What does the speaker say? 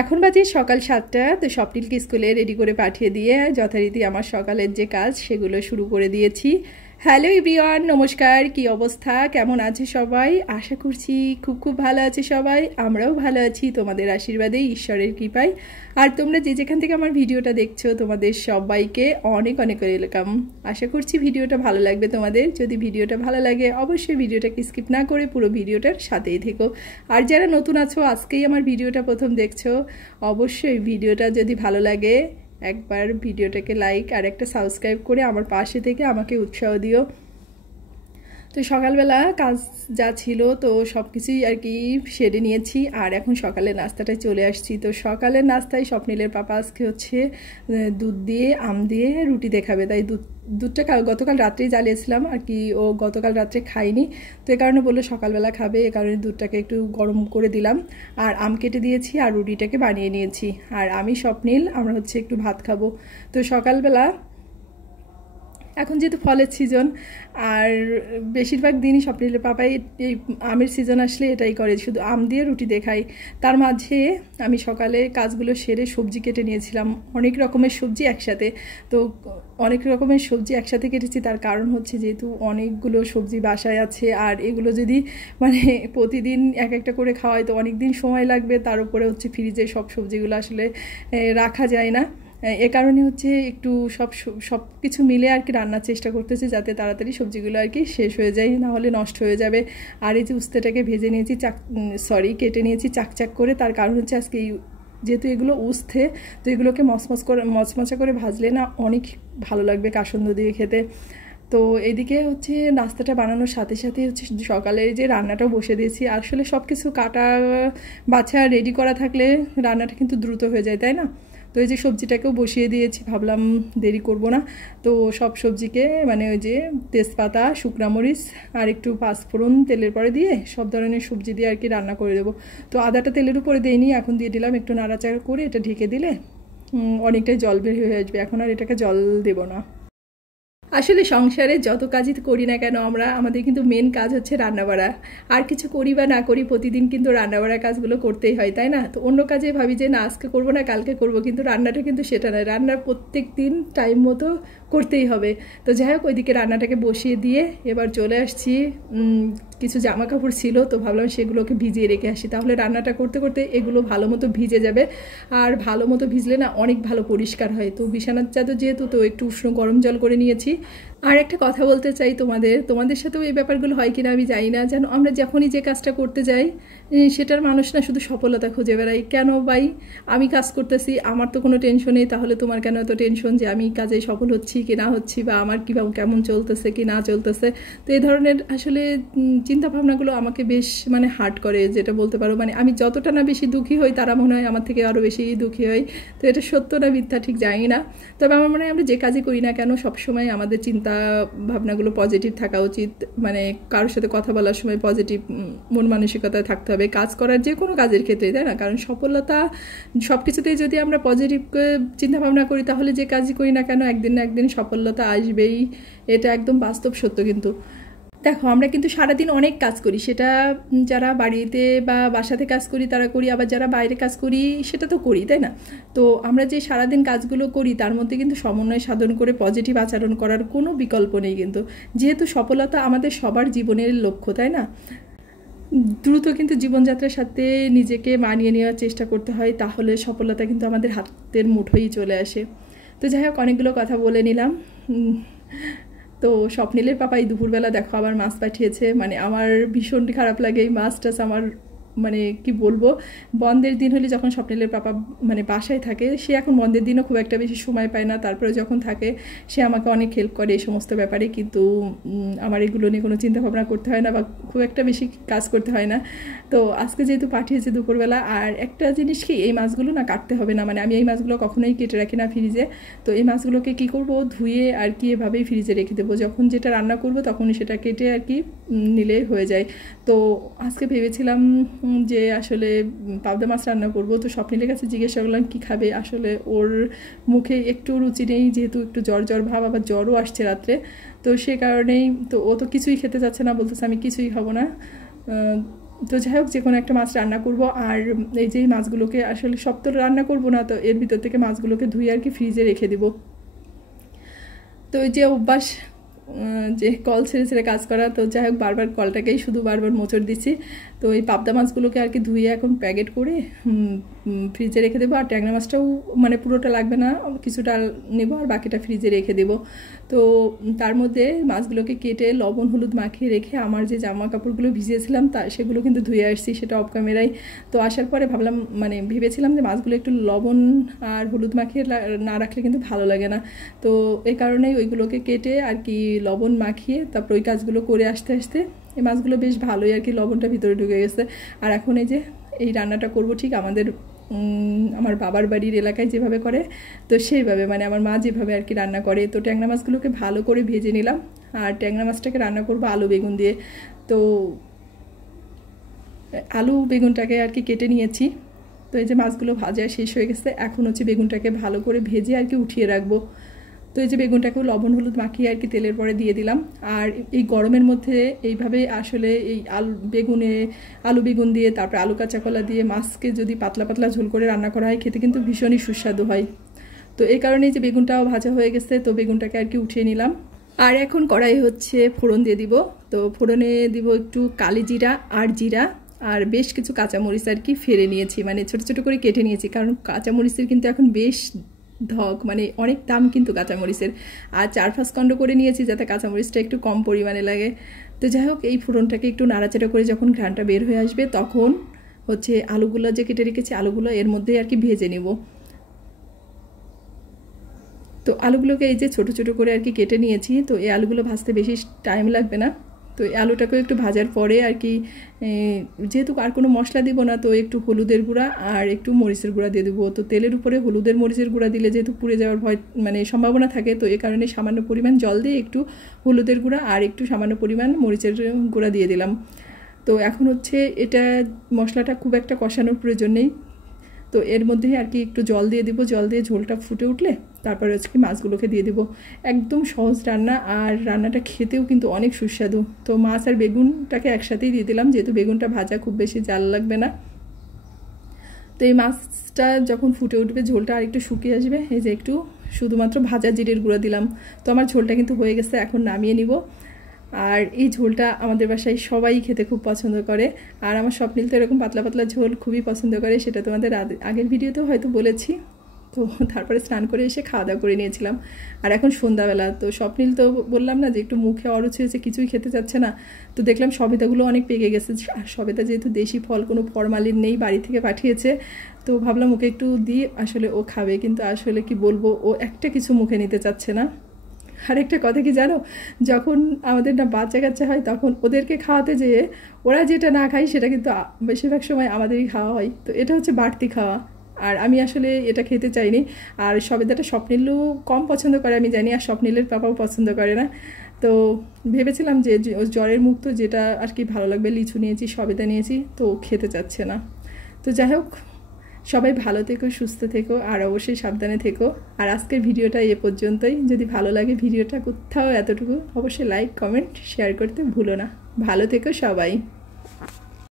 এখন বাজে সকাল 7টা। তো স্বপ্নিলকে স্কুলে রেডি করে পাঠিয়ে দিয়ে যথারীতি আমার সকালের যে কাজ সেগুলো শুরু করে দিয়েছি। হ্যালো এভরিওয়ান, নমস্কার। কি অবস্থা, কেমন আছে সবাই? আশা করছি খুব খুব ভালো আছে সবাই। আমরাও ভালো আছি তোমাদের আশীর্বাদে, ঈশ্বরের কৃপায়। আর তোমরা যে যেখান থেকে আমার ভিডিওটা দেখছো তোমাদের সবাইকে অনেক অনেক ওয়েলকাম। আশা করছি ভিডিওটা ভালো লাগবে তোমাদের। যদি ভিডিওটা ভালো লাগে অবশ্যই ভিডিওটাকে স্কিপ না করে পুরো ভিডিওটার সাথেই থেকো। আর যারা নতুন আছো, আজকেই আমার ভিডিওটা প্রথম দেখছো, অবশ্যই ভিডিওটা যদি ভালো লাগে একবার ভিডিওটাকে লাইক আর একটা সাবস্ক্রাইব করে আমার পাশে থেকে আমাকে উৎসাহ দিও। তো সকালবেলা কাজ যা ছিল তো সব কিছুই আর কি সেরে নিয়েছি, আর এখন সকালের নাস্তাটায় চলে আসছি। তো সকালের নাস্তায় স্বপ্নিলের পাপা আজকে হচ্ছে দুধ দিয়ে আম দিয়ে রুটি দেখাবে, তাই দুধটা গতকাল রাত্রেই জ্বালিয়েছিলাম আর কি, ও গতকাল রাত্রে খাইনি, তো এ কারণে বললো সকালবেলা খাবে, এ কারণে দুধটাকে একটু গরম করে দিলাম আর আম কেটে দিয়েছি আর রুটিটাকে বানিয়ে নিয়েছি। আর আমি স্বপ্নিল আমরা হচ্ছে একটু ভাত খাবো। তো সকালবেলা এখন যেহেতু ফলের সিজন, আর বেশিরভাগ দিনই স্বপ্নিলের পাপাই এই আমের সিজন আসলে এটাই করে, শুধু আম দিয়ে রুটি দেখাই। তার মাঝে আমি সকালে কাজগুলো সেরে সবজি কেটে নিয়েছিলাম, অনেক রকমের সবজি একসাথে। তো অনেক রকমের সবজি একসাথে কেটেছি, তার কারণ হচ্ছে যেহেতু অনেকগুলো সবজি বাসায় আছে, আর এগুলো যদি মানে প্রতিদিন এক একটা করে খাওয়াই তো অনেক দিন সময় লাগবে। তার উপরে হচ্ছে ফ্রিজে সব সবজিগুলো আসলে রাখা যায় না, এ কারণে হচ্ছে একটু সব কিছু মিলে আর কি রান্নার চেষ্টা করতেছি যাতে তাড়াতাড়ি সবজিগুলো আর কি শেষ হয়ে যায়, না হলে নষ্ট হয়ে যাবে। আর এই যে উস্তেটাকে ভেজে নিয়েছি কেটে নিয়েছি চাকচাক করে, তার কারণ হচ্ছে আজকে যেহেতু এগুলো উস্তে, তো এগুলোকে মচমচা করে ভাজলে না অনেক ভালো লাগবে কাসুন্দ দিয়ে খেতে। তো এদিকে হচ্ছে নাস্তাটা বানানোর সাথে সাথে হচ্ছে সকালে যে রান্নাটাও বসে দিয়েছি। আসলে সব কিছু কাটা বাছা রেডি করা থাকলে রান্নাটা কিন্তু দ্রুত হয়ে যায়, তাই না? তো এই যে সবজিটাকেও বসিয়ে দিয়েছি, ভাবলাম দেরি করব না। তো সব সবজিকে মানে ওই যে তেজপাতা, শুকনা মরিচ আর একটু পাঁচফোড়ন তেলের পরে দিয়ে সব ধরনের সবজি দিয়ে আর কি রান্না করে দেবো। তো আদাটা তেলের উপরে দিইনি, এখন দিয়ে দিলাম, একটু নাড়াচাড়া করে এটা ঢেকে দিলে অনেকটাই জল বের হয়ে আসবে। এখন আর এটাকে জল দেবো না। আসলে সংসারে যত কাজই করি না কেন আমরা, আমাদের কিন্তু মেন কাজ হচ্ছে রান্নাবাড়া। আর কিছু করি বা না করি প্রতিদিন কিন্তু রান্নাবাড়া কাজগুলো করতেই হয়, তাই না? তো অন্য কাজে ভাবি যে না আজকে করবো না কালকে করবো, কিন্তু রান্নাটা কিন্তু সেটা নয়, রান্নার প্রত্যেক দিন টাইম মতো করতেই হবে। তো যাই হোক, ওইদিকে রান্নাটাকে বসিয়ে দিয়ে এবার চলে আসছি। কিছু জামা কাপড় ছিল তো ভাবলাম সেগুলোকে ভিজিয়ে রেখে আসি, তাহলে রান্নাটা করতে করতে এগুলো ভালো মতো ভিজে যাবে। আর ভালো মতো ভিজলে না অনেক ভালো পরিষ্কার হয়। তো বিছানার চাদর যেহেতু, তো একটু উষ্ণ গরম জল করে নিয়েছি। আর একটা কথা বলতে চাই তোমাদের সাথেও এই ব্যাপারগুলো হয় কিনা আমি জানি না, যেন আমরা যখনই যে কাজটা করতে যাই সেটার মানুষ না শুধু সফলতা খুঁজে বেড়াই। কেন ভাই, আমি কাজ করতেছি, আমার তো কোনো টেনশন নেই, তাহলে তোমার কেন এত টেনশন যে আমি কাজে সফল হচ্ছি কি না হচ্ছি, বা আমার কী কেমন চলতেছে কি না চলতেছে। তো এই ধরনের আসলে চিন্তাভাবনাগুলো আমাকে বেশ মানে হার্ট করে, যেটা বলতে পারো। মানে আমি যতটা না বেশি দুঃখী হই, তারা মনে হয় আমার থেকে আরও বেশি দুঃখী হয়। তো এটা সত্য না মিথ্যা ঠিক জানি না, তবে আমার মনে হয় আমরা যে কাজই করি না কেন সবসময় আমাদের চিন্তা ভাবনাগুলো পজিটিভ থাকা উচিত। মানে কারোর সাথে কথা বলার সময় পজিটিভ মন মানসিকতায় থাকতে হবে, কাজ করার যে কোনো কাজের ক্ষেত্রে, তাই না? কারণ সফলতা সব কিছুতেই যদি আমরা পজিটিভ চিন্তা ভাবনা করি, তাহলে যে কাজই করি না কেন একদিন না একদিন সফলতা আসবেই। এটা একদম বাস্তব সত্য। কিন্তু দেখো, আমরা কিন্তু সারাদিন অনেক কাজ করি, সেটা যারা বাড়িতে বা বাসাতে কাজ করি তারা করি, আবার যারা বাইরে কাজ করি সেটা তো করি, তাই না? তো আমরা যে সারাদিন কাজগুলো করি তার মধ্যে কিন্তু সমন্বয় সাধন করে পজিটিভ আচরণ করার কোনো বিকল্প নেই। কিন্তু যেহেতু সফলতা আমাদের সবার জীবনের লক্ষ্য, তাই না? দ্রুত কিন্তু জীবনযাত্রার সাথে নিজেকে মানিয়ে নেওয়ার চেষ্টা করতে হয়, তাহলে সফলতা কিন্তু আমাদের হাতের মুঠোই চলে আসে। তো যাই হোক, অনেকগুলো কথা বলে নিলাম। তো স্বপ্নিলের পাপা এই দুপুরবেলা দেখো আবার মাছ পাঠিয়েছে। মানে আমার ভীষণ খারাপ লাগে এই মাছটা, আমার মানে কি বলবো, বন্ধের দিন হলে যখন স্বপ্নিলের পাপা মানে বাসায় থাকে, সে এখন বন্ধের দিনও খুব একটা বেশি সময় পায় না, তারপরে যখন থাকে সে আমাকে অনেক হেল্প করে এই সমস্ত ব্যাপারে। কিন্তু আমার এগুলো নিয়ে কোনো চিন্তা ভাবনা করতে হয় না বা খুব একটা বেশি কাজ করতে হয় না। তো আজকে যেহেতু পাঠিয়েছে দুপুরবেলা, আর একটা জিনিস কি, এই মাছগুলো না কাটতে হবে না, মানে আমি এই মাছগুলো কখনোই কেটে রাখি না ফ্রিজে। তো এই মাছগুলোকে কি করব, ধুয়ে আর কি এভাবেই ফ্রিজে রেখে দেবো, যখন যেটা রান্না করব তখনই সেটা কেটে আর কি নিলে হয়ে যায়। তো আজকে ভেবেছিলাম যে আসলে পাবদা মাছ রান্না করব। তো স্বপ্নিলের কাছে জিজ্ঞাসা করলাম কী খাবে, আসলে ওর মুখে একটু রুচি নেই, যেহেতু একটু জ্বর ভাব, আবার জ্বরও আসছে রাত্রে। তো সে কারণেই তো ও তো কিছুই খেতে চাচ্ছে না, বলতেছে আমি কিছুই খাবো না। তো যাই হোক, যে কোনো একটা মাছ রান্না করব। আর এই যে মাছগুলোকে আসলে সব তো রান্না করব না, তো এর ভিতর থেকে মাছগুলোকে ধুয়ে আর কি ফ্রিজে রেখে দেব। তো ওই যে অভ্যাস যে কল ছেড়ে ছেড়ে কাজ করা, তো যাই হোক বারবার কলটাকেই শুধু বারবার মোচড় দিচ্ছি। তো এই পাবদা মাছগুলোকে আর কি ধুয়ে এখন প্যাকেট করে ফ্রিজে রেখে দেবো। আর ট্যাংরা মাছটাও মানে পুরোটা লাগবে না, কিছুটা নেব আর বাকিটা ফ্রিজে রেখে দেবো। তো তার মধ্যে মাছগুলোকে কেটে লবণ হলুদ মাখিয়ে রেখে আমার যে জামা কাপড়গুলো ভিজিয়েছিলাম সেগুলো কিন্তু ধুয়ে আসছি, সেটা অফ ক্যামেরায়। তো আসার পরে ভাবলাম মানে ভেবেছিলাম যে মাছগুলো একটু লবণ আর হলুদ মাখিয়ে না রাখলে কিন্তু ভালো লাগে না। তো এই কারণেই ওইগুলোকে কেটে আর কি লবণ মাখিয়ে তারপর ওই কাজগুলো করে আসতে আসতে এই মাছগুলো বেশ ভালোই আর কি লবণটা ভিতরে ঢুকে গেছে। আর এখন এই যে এই রান্নাটা করব ঠিক আমার বাবার বাড়ির এলাকায় যেভাবে করে, তো সেইভাবে মানে আমার মা যেভাবে আর কি রান্না করে। তো ট্যাংরা মাছগুলোকে ভালো করে ভেজে নিলাম, আর ট্যাংরা মাছটাকে রান্না করব আলু বেগুন দিয়ে। তো আলু বেগুনটাকে আর কি কেটে নিয়েছি। তো এই যে মাছগুলো ভাজা শেষ হয়ে গেছে, এখন হচ্ছে বেগুনটাকে ভালো করে ভেজে আর কি উঠিয়ে রাখবো। তো এই যে বেগুনটাকেও লবণ হলুদ মাখিয়ে আর কি তেলের পরে দিয়ে দিলাম। আর এই গরমের মধ্যে এইভাবে আসলে এই আলু বেগুন দিয়ে তারপরে আলু কাঁচা কলা দিয়ে মাছকে যদি পাতলা পাতলা ঝোল করে রান্না করা হয় খেতে কিন্তু ভীষণই সুস্বাদু হয়। তো এই কারণেই যে বেগুনটাও ভাজা হয়ে গেছে, তো বেগুনটাকে আর কি উঠিয়ে নিলাম। আর এখন কড়াই হচ্ছে ফোড়ন দিয়ে দিব। তো ফোড়নে দিব একটু কালি জিরা আর জিরা আর বেশ কিছু কাঁচামরিচ আর কি ফেলে নিয়েছি, মানে ছোট ছোট করে কেটে নিয়েছি, কারণ কাঁচামরিচের কিন্তু এখন বেশ মানে অনেক দাম কিন্তু কাঁচামরিচের। আর 4-5 খণ্ড করে নিয়েছি যাতে কাঁচামরিচটা একটু কম পরিমাণে লাগে। তো যাই হোক এই ফোড়নটাকে একটু নাড়াচাড়া করে যখন ঘ্রাণটা বের হয়ে আসবে তখন হচ্ছে আলুগুলো যে কেটে রেখেছি আলুগুলো এর মধ্যে আর কি ভেজে নেব। তো আলুগুলোকে এই যে ছোট ছোট করে আর কি কেটে নিয়েছি। তো এই আলুগুলো ভাজতে বেশি টাইম লাগবে না। তো এই আলুটাকেও একটু ভাজার পরে আর কি যেহেতু আর কোনো মশলা দিব না, তো একটু হলুদের গুঁড়া আর একটু মরিচের গুঁড়া দিয়ে দেবো। তো তেলের উপরে হলুদের মরিচের গুঁড়া দিলে যেহেতু পুড়ে যাওয়ার ভয় মানে সম্ভাবনা থাকে, তো এই কারণে সামান্য পরিমাণ জল দিয়ে একটু হলুদের গুঁড়া আর একটু সামান্য পরিমাণ মরিচের গুঁড়া দিয়ে দিলাম। তো এখন হচ্ছে এটা মশলাটা খুব একটা কষানোর প্রয়োজন নেই। তো এর মধ্যেই আর কি একটু জল দিয়ে দিব, জল দিয়ে ঝোলটা ফুটে উঠলে তারপরে হচ্ছে কি মাছগুলোকে দিয়ে দিব। একদম সহজ রান্না, আর রান্নাটা খেতেও কিন্তু অনেক সুস্বাদু। তো মাছ আর বেগুনটাকে একসাথেই দিয়ে দিলাম, যেহেতু বেগুনটা ভাজা খুব বেশি জাল লাগবে না। তো এই মাছটা যখন ফুটে উঠবে ঝোলটা আর একটু শুকিয়ে আসবে, এই যে একটু শুধুমাত্র ভাজা জিরের গুঁড়া দিলাম। তো আমার ঝোলটা কিন্তু হয়ে গেছে, এখন নামিয়ে নিব। আর এই ঝোলটা আমাদের বাসায় সবাই খেতে খুব পছন্দ করে। আর আমার স্বপ্নিল তো এরকম পাতলা পাতলা ঝোল খুবই পছন্দ করে, সেটা তোমাদের আগের ভিডিওতেও হয়তো বলেছি। তো তারপরে স্নান করে এসে খাওয়া দাওয়া করে নিয়েছিলাম। আর এখন সন্ধ্যাবেলা, তো স্বপ্নিল তো বললাম না যে একটু মুখে অরুচি হয়েছে, কিছুই খেতে চাচ্ছে না। তো দেখলাম সবেদাগুলো অনেক পেকে গেছে। আর সবেদা যেহেতু দেশি ফল, কোনো ফরমালিন নেই, বাড়ি থেকে পাঠিয়েছে। তো ভাবলাম ওকে একটু দিয়ে আসলে ও খাবে, কিন্তু আসলে কি বলবো, ও একটা কিছু মুখে নিতে চাচ্ছে না। আর একটা কথা কি জানো, যখন আমাদের না বাচ্চা কাচ্চা হয় তখন ওদেরকে খাওয়াতে যেয়ে ওরা যেটা না খায় সেটা কিন্তু বেশিরভাগ সময় আমাদেরই খাওয়া হয়। তো এটা হচ্ছে বাড়তি খাওয়া, আর আমি আসলে এটা খেতে চাইনি। আর সবেদাটা স্বপ্নিলও কম পছন্দ করে আমি জানি, আর স্বপ্নিলের পাপাও পছন্দ করে না। তো ভেবেছিলাম যে জ্বরের মুক্ত যেটা আর কি ভালো লাগবে, লিচু নিয়েছি, সবেদা নিয়েছি, তো খেতে চাচ্ছে না। তো যাই হোক, সবাই ভালো থেকো, সুস্থ থেকো, আর অবশ্যই সাবধানে থেকো। আর আজকের ভিডিওটা এ পর্যন্তই। যদি ভালো লাগে ভিডিওটা কোথাও এতটুকু, অবশ্যই লাইক কমেন্ট শেয়ার করতে ভুলো না। ভালো থেকো সবাই।